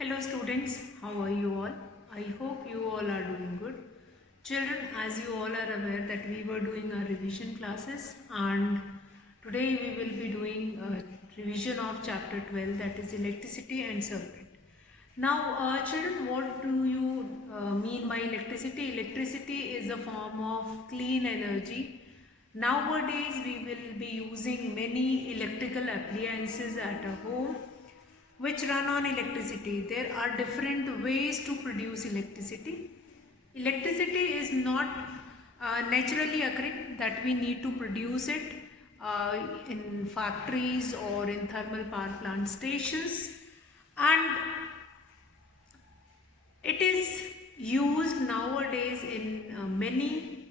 Hello students, how are you all? I hope you all are doing good. Children, as you all are aware that we were doing our revision classes and today we will be doing a revision of chapter 12, that is electricity and circuit. Now children, what do you mean by electricity? Electricity is a form of clean energy. Nowadays we will be using many electrical appliances at a home which run on electricity. There are different ways to produce electricity. Electricity is not naturally occurring, that we need to produce it in factories or in thermal power plant stations, and it is used nowadays in many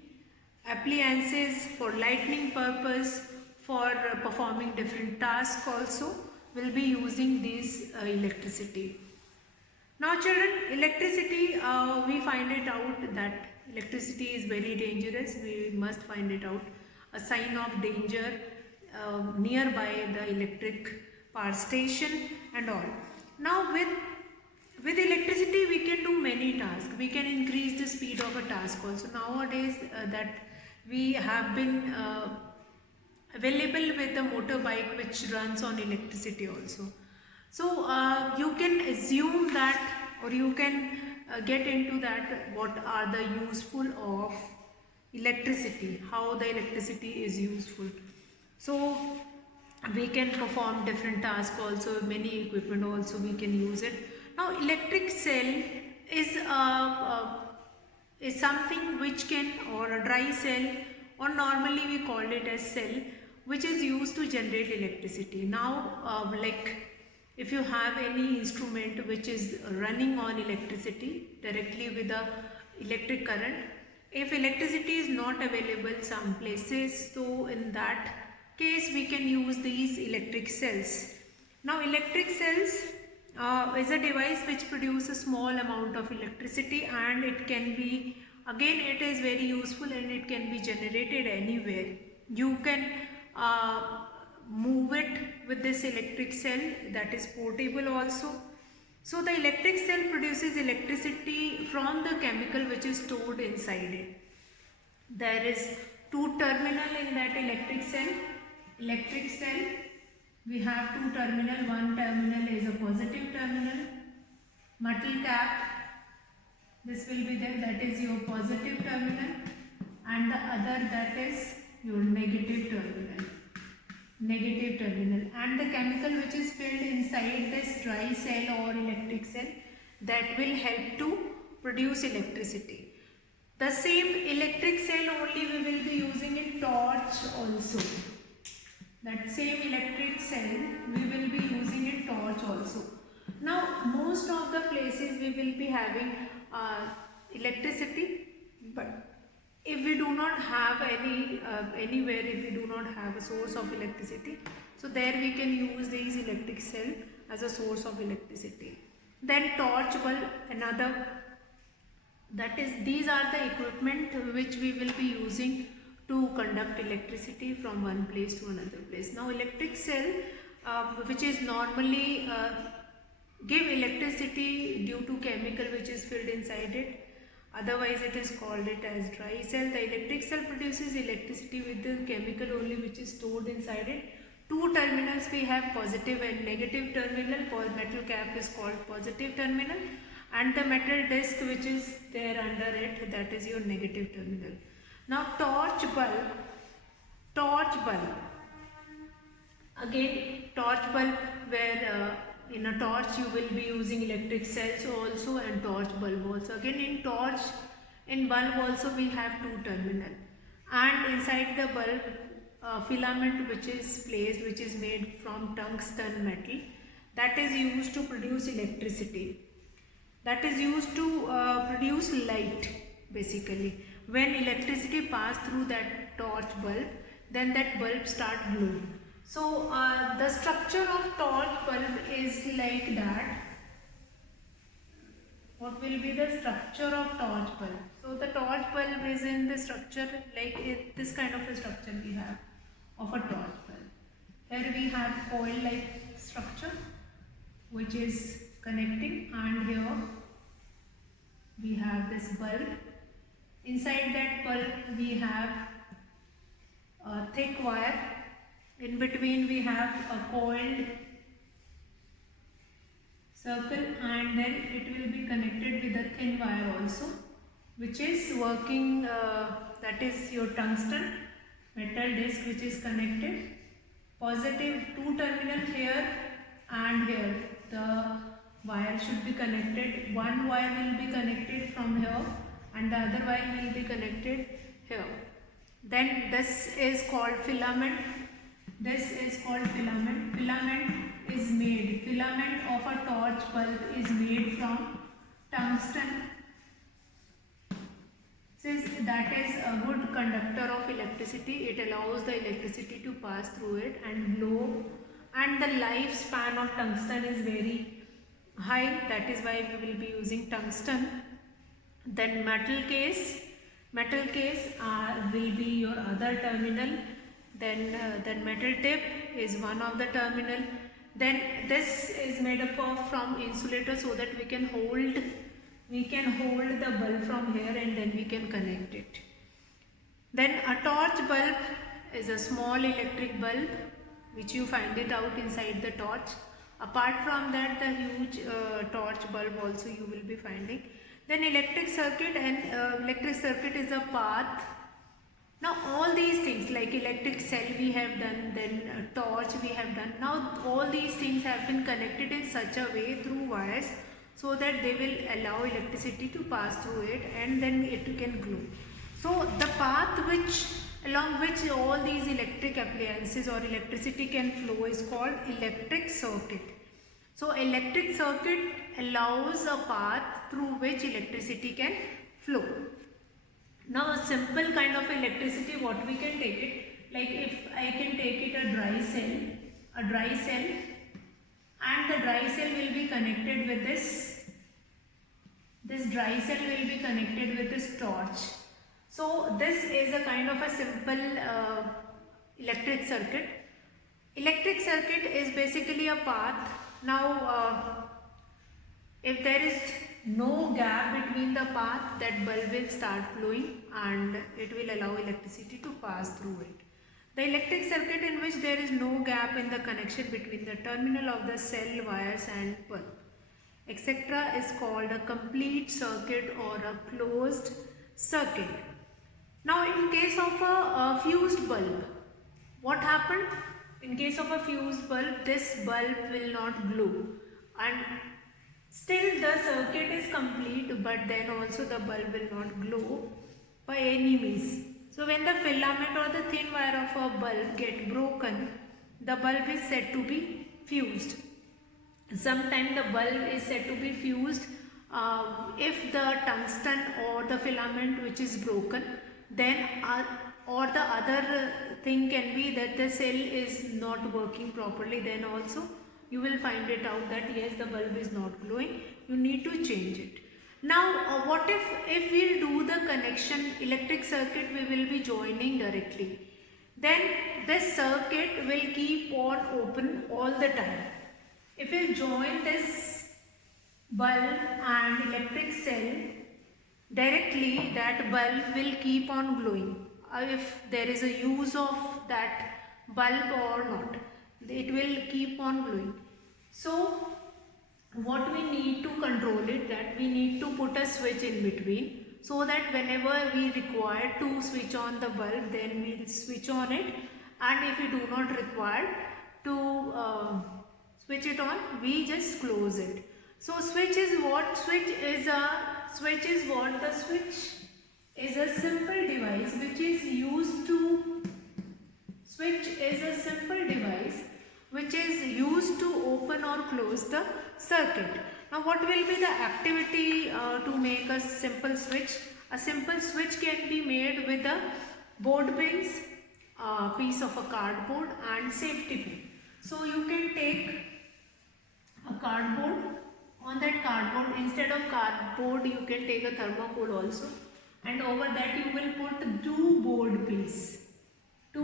appliances for lighting purpose, for performing different tasks also will be using this electricity. Now children, electricity, we find it out that electricity is very dangerous. We must find it out. A sign of danger nearby the electric power station and all. Now with electricity we can do many tasks. We can increase the speed of a task also. Nowadays that we have been available with a motorbike which runs on electricity also. So you can assume that, or you can get into that, what are the useful of electricity, how the electricity is useful. So we can perform different tasks also, many equipment also we can use it. Now electric cell is something which can, or a dry cell, or normally we call it as cell, which is used to generate electricity. Now like if you have any instrument which is running on electricity directly with the electric current, if electricity is not available some places, so in that case we can use these electric cells. Now electric cells is a device which produces a small amount of electricity, and it can be, again it is very useful, and it can be generated anywhere. You can move it with this electric cell, that is portable also. So the electric cell produces electricity from the chemical which is stored inside it. There is two terminal in that electric cell. We have two terminal. One terminal is a positive terminal, metal cap, this will be there, that is your positive terminal, and the other, that is your negative terminal. And the chemical which is filled inside this dry cell or electric cell, that will help to produce electricity. The same electric cell only we will be using in torch also. That same electric cell we will be using in torch also. Now most of the places we will be having electricity, but if we do not have anywhere, if we do not have a source of electricity, so there we can use these electric cell as a source of electricity. Then torch bulb, another, that is, these are the equipment which we will be using to conduct electricity from one place to another place. Now electric cell which is normally give electricity due to chemical which is filled inside it, otherwise it is called it as dry cell. The electric cell produces electricity with the chemical only which is stored inside it. Two terminals we have, positive and negative terminal. Metal cap is called positive terminal, and the metal disc which is there under it, that is your negative terminal. Now torch bulb, again torch bulb, where in a torch you will be using electric cells also and torch bulb also. Again in bulb also we have two terminal, and inside the bulb filament which is placed, which is made from tungsten metal, that is used to produce electricity, that is used to produce light basically. When electricity pass through that torch bulb, then that bulb start glowing. So the structure of torch bulb is like that. What will be the structure of torch bulb? So the torch bulb is in the structure like this kind of a structure we have of a torch bulb. Here we have coil like structure which is connecting, and here we have this bulb. Inside that bulb we have a thick wire. In between we have a coiled circle, and then it will be connected with a thin wire also, which is working, that is your tungsten metal disc, which is connected. Positive 2 terminal here and here. The wire should be connected. One wire will be connected from here and the other wire will be connected here. Then this is called filament. This is called filament. Filament of a torch bulb is made from tungsten, since that is a good conductor of electricity. It allows the electricity to pass through it and glow, and the lifespan of tungsten is very high. That is why we will be using tungsten. Then metal case will be your other terminal. Then metal tip is one of the terminal. Then this is made up of from insulator, so that we can hold the bulb from here and then we can connect it. Then a torch bulb is a small electric bulb which you find it out inside the torch. Apart from that, the huge torch bulb also you will be finding. Then electric circuit, and electric circuit is a path. Now all these things like electric cell we have done, then torch we have done. Now all these things have been connected in such a way through wires, so that they will allow electricity to pass through it and then it can glow. So the path along which all these electric appliances or electricity can flow is called electric circuit. So electric circuit allows a path through which electricity can flow. Now a simple kind of electricity, what we can take it, like if I can take it a dry cell, and the dry cell will be connected with this dry cell will be connected with this torch. So this is a kind of a simple electric circuit. Electric circuit is basically a path. Now if there is no gap between the path, that bulb will start glowing and it will allow electricity to pass through it. The electric circuit in which there is no gap in the connection between the terminal of the cell, wires and bulb, etc. is called a complete circuit or a closed circuit. Now in case of a fused bulb, what happened? In case of a fused bulb, this bulb will not glow and still the circuit is complete, but then also the bulb will not glow by any means. So when the filament or the thin wire of a bulb get broken, the bulb is said to be fused. Sometimes the bulb is said to be fused if the tungsten or the filament which is broken, then or the other thing can be that the cell is not working properly, then also you will find it out that yes, the bulb is not glowing, you need to change it. Now what if we do the connection electric circuit, we will be joining directly, then this circuit will keep on open all the time. If we join this bulb and electric cell directly, that bulb will keep on glowing. If there is a use of that bulb or not, it will keep on glowing. So what we need to control it, that we need to put a switch in between, so that whenever we require to switch on the bulb, then we will switch on it, and if we do not require to switch it on, we just close it. So switch is what? The switch is a simple device which is used to open or close the circuit. Now what will be the activity to make a simple switch? A simple switch can be made with a board pins, a piece of a cardboard and safety pin. So you can take a cardboard. On that cardboard, instead of cardboard, you can take a thermocol also, and over that you will put two board pins you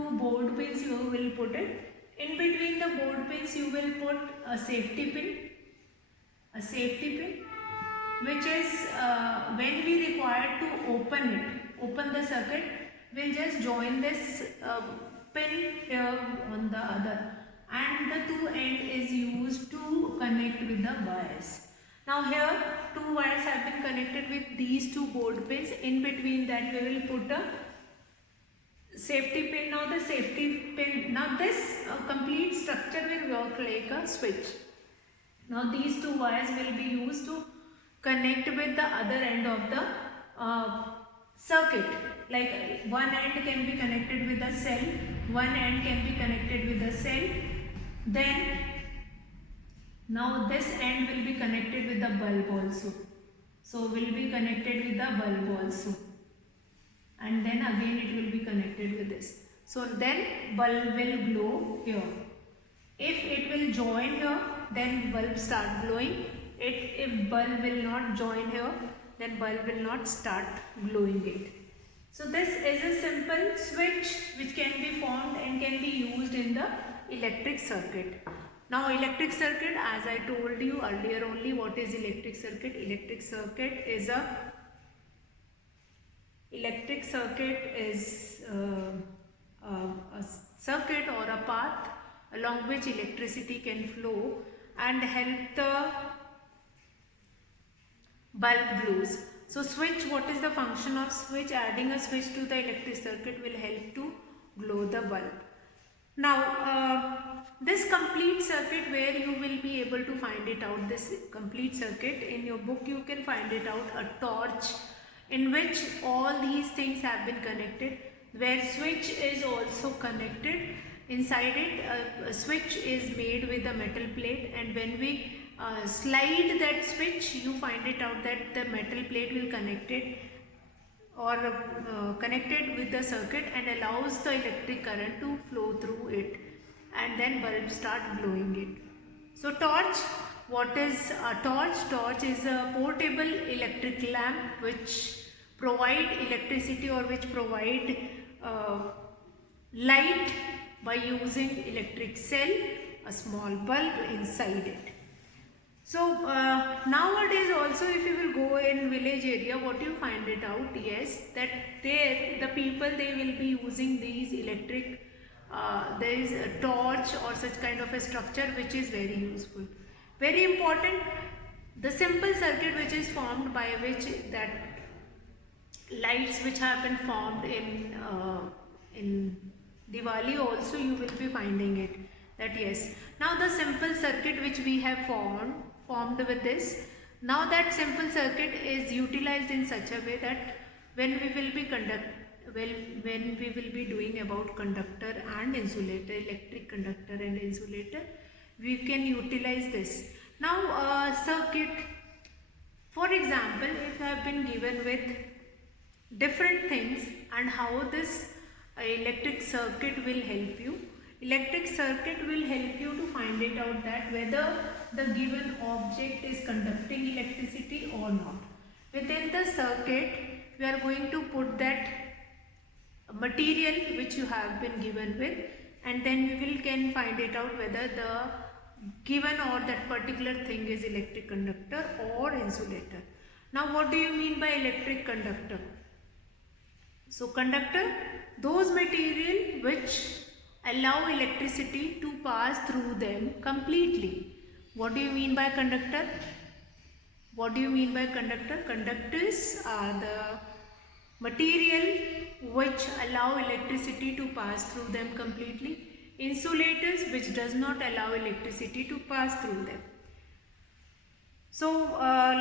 will put it. In between the board pins you will put a safety pin, a safety pin, which is when we require to open the circuit, we'll just join this pin here on the other, and the two end is used to connect with the wires. Now here two wires have been connected with these two board pins. In between that we will put a safety pin. Now the safety pin, now this complete structure will work like a switch. Now these two wires will be used to connect with the other end of the circuit. Like one end can be connected with a cell, one end can be connected with a cell, then now this end will be connected with the bulb also. So will be connected with the bulb also, and then again it will be connected with this. So then bulb will glow here. If it will join here, then bulb start glowing. If bulb will not join here, then bulb will not start glowing it. So this is a simple switch which can be formed and can be used in the electric circuit. Now electric circuit, as I told you earlier only, what is electric circuit? Electric circuit is a circuit or a path along which electricity can flow and help the bulb glows. So switch, what is the function of switch? Adding a switch to the electric circuit will help to glow the bulb. Now this complete circuit, where you will be able to find it out, this complete circuit in your book you can find it out, a torch in which all these things have been connected, where switch is also connected. Inside it a switch is made with a metal plate, and when we slide that switch, you find it out that the metal plate will connected with the circuit and allows the electric current to flow through it, and then bulb start glowing it. So torch, what is a torch? Torch is a portable electric lamp which provide electricity or which provide light by using electric cell, a small bulb inside it. So nowadays also, if you will go in village area, what you find it out, yes, that there the people, they will be using these electric, there is a torch or such kind of a structure which is very useful. Very important, the simple circuit which is formed, by which that lights which have been formed in Diwali also, you will be finding it, that yes. Now the simple circuit which we have formed with this, now that simple circuit is utilized in such a way that when we will be doing about conductor and insulator, electric conductor and insulator, we can utilize this. Now circuit, for example, if I have been given with different things and how this electric circuit will help you. Electric circuit will help you to find it out that whether the given object is conducting electricity or not. Within the circuit, we are going to put that material which you have been given with, and then we can find it out whether the given or that particular thing is electric conductor or insulator. Now what do you mean by electric conductor? So conductor, those material which allow electricity to pass through them completely. What do you mean by conductor? What do you mean by conductor? Conductors are the material which allow electricity to pass through them completely. Insulators, which does not allow electricity to pass through them. So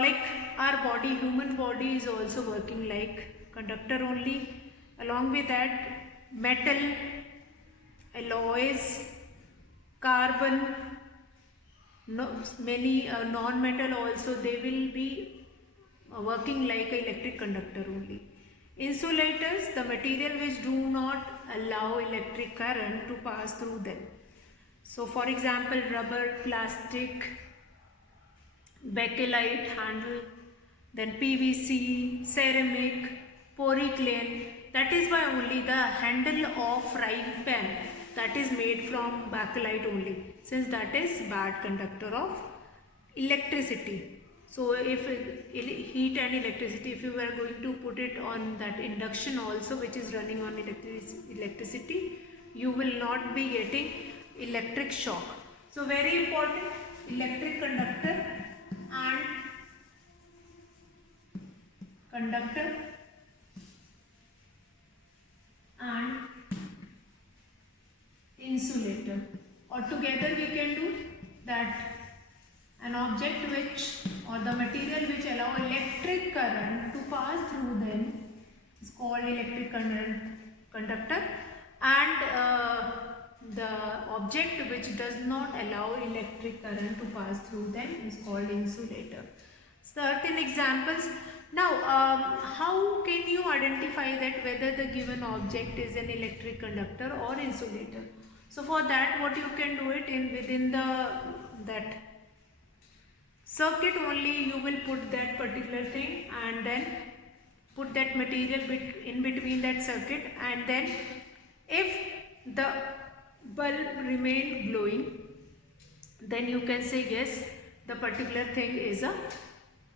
like our body, human body is also working like conductor only. Along with that, metal, alloys, carbon, many non-metal also, they will be working like an electric conductor only. Insulators, the material which do not allow electric current to pass through them. So for example, rubber, plastic, bakelite handle, then PVC, ceramic, polyclane. That is why only the handle of frying pan, that is made from bakelite only, since that is bad conductor of electricity. So if heat and electricity, if you were going to put it on that induction also, which is running on electricity, you will not be getting electric shock. So very important, electric conductor and insulator. Or together we can do that. An object which, or the material which allow electric current to pass through them is called electric conductor, and the object which does not allow electric current to pass through them is called insulator. Certain examples. Now, how can you identify that whether the given object is an electric conductor or insulator? So for that, what you can do it within that circuit only, you will put that particular thing and then put that material in between that circuit, and then if the bulb remain glowing, then you can say yes, the particular thing is a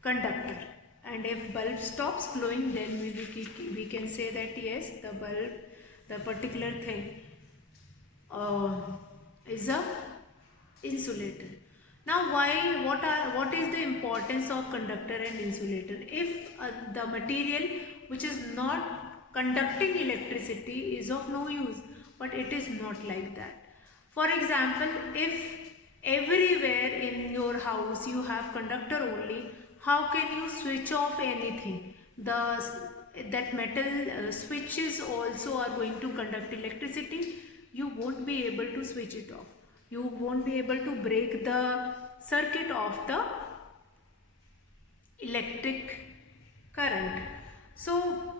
conductor. And if bulb stops glowing, then we can say that yes, the particular thing is a insulator. Now, what is the importance of conductor and insulator? If the material which is not conducting electricity is of no use, but it is not like that. For example, if everywhere in your house you have conductor only, how can you switch off anything? That metal switches also are going to conduct electricity. You won't be able to switch it off. You won't be able to break the circuit of the electric current. So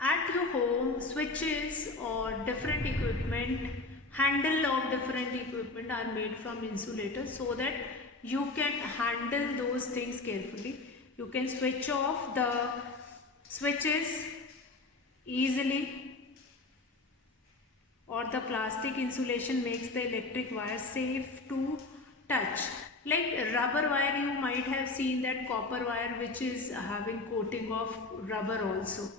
at your home, switches or different equipment, handle of different equipment are made from insulators, so that you can handle those things carefully. You can switch off the switches easily, or the plastic insulation makes the electric wire safe to touch. Like rubber wire, you might have seen that copper wire which is having coating of rubber also,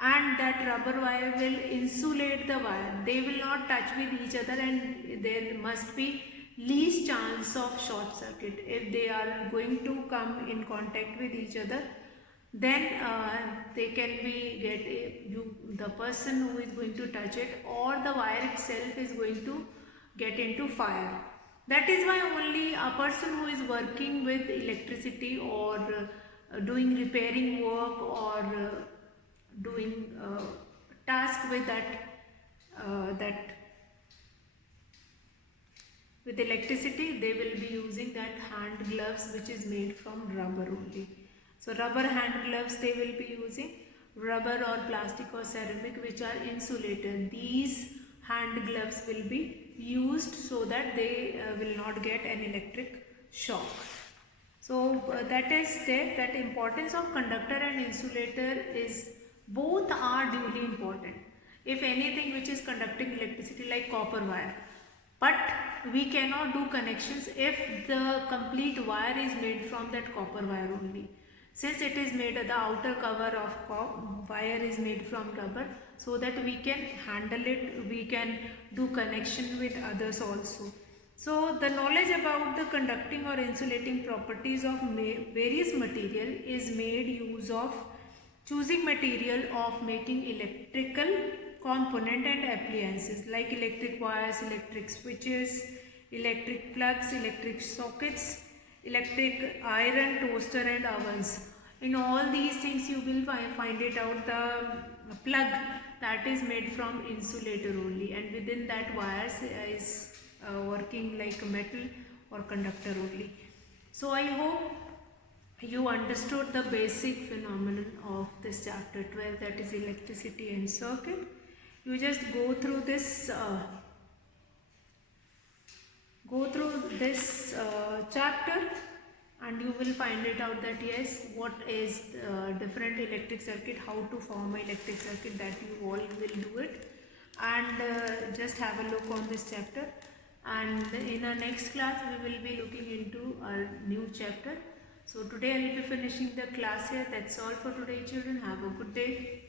and that rubber wire will insulate the wire. They will not touch with each other, and there must be least chance of short circuit. If they are going to come in contact with each other, then they can be the person who is going to touch it, or the wire itself is going to get into fire. That is why only a person who is working with electricity, or doing repairing work, or doing task with with electricity, they will be using that hand gloves which is made from rubber only. So rubber hand gloves they will be using, rubber or plastic or ceramic which are insulated. These hand gloves will be used so that they will not get an electric shock. So that is there, that importance of conductor and insulator is, both are duly important. If anything which is conducting electricity like copper wire, but we cannot do connections if the complete wire is made from that copper wire only. Since it is made, the outer cover of wire is made from rubber, so that we can handle it, we can do connection with others also. So the knowledge about the conducting or insulating properties of various material is made use of choosing material of making electrical component and appliances like electric wires, electric switches, electric plugs, electric sockets, electric iron, toaster and ovens. In all these things you will find it out, the plug that is made from insulator only, and within that wires is working like metal or conductor only. So I hope you understood the basic phenomenon of this chapter 12, that is electricity and circuit. You just go through this chapter, and you will find it out that yes, what is different electric circuit, how to form an electric circuit, that you all will do it, and just have a look on this chapter. and in our next class we will be looking into our new chapter. So today I will be finishing the class here. That's all for today, children. Have a good day.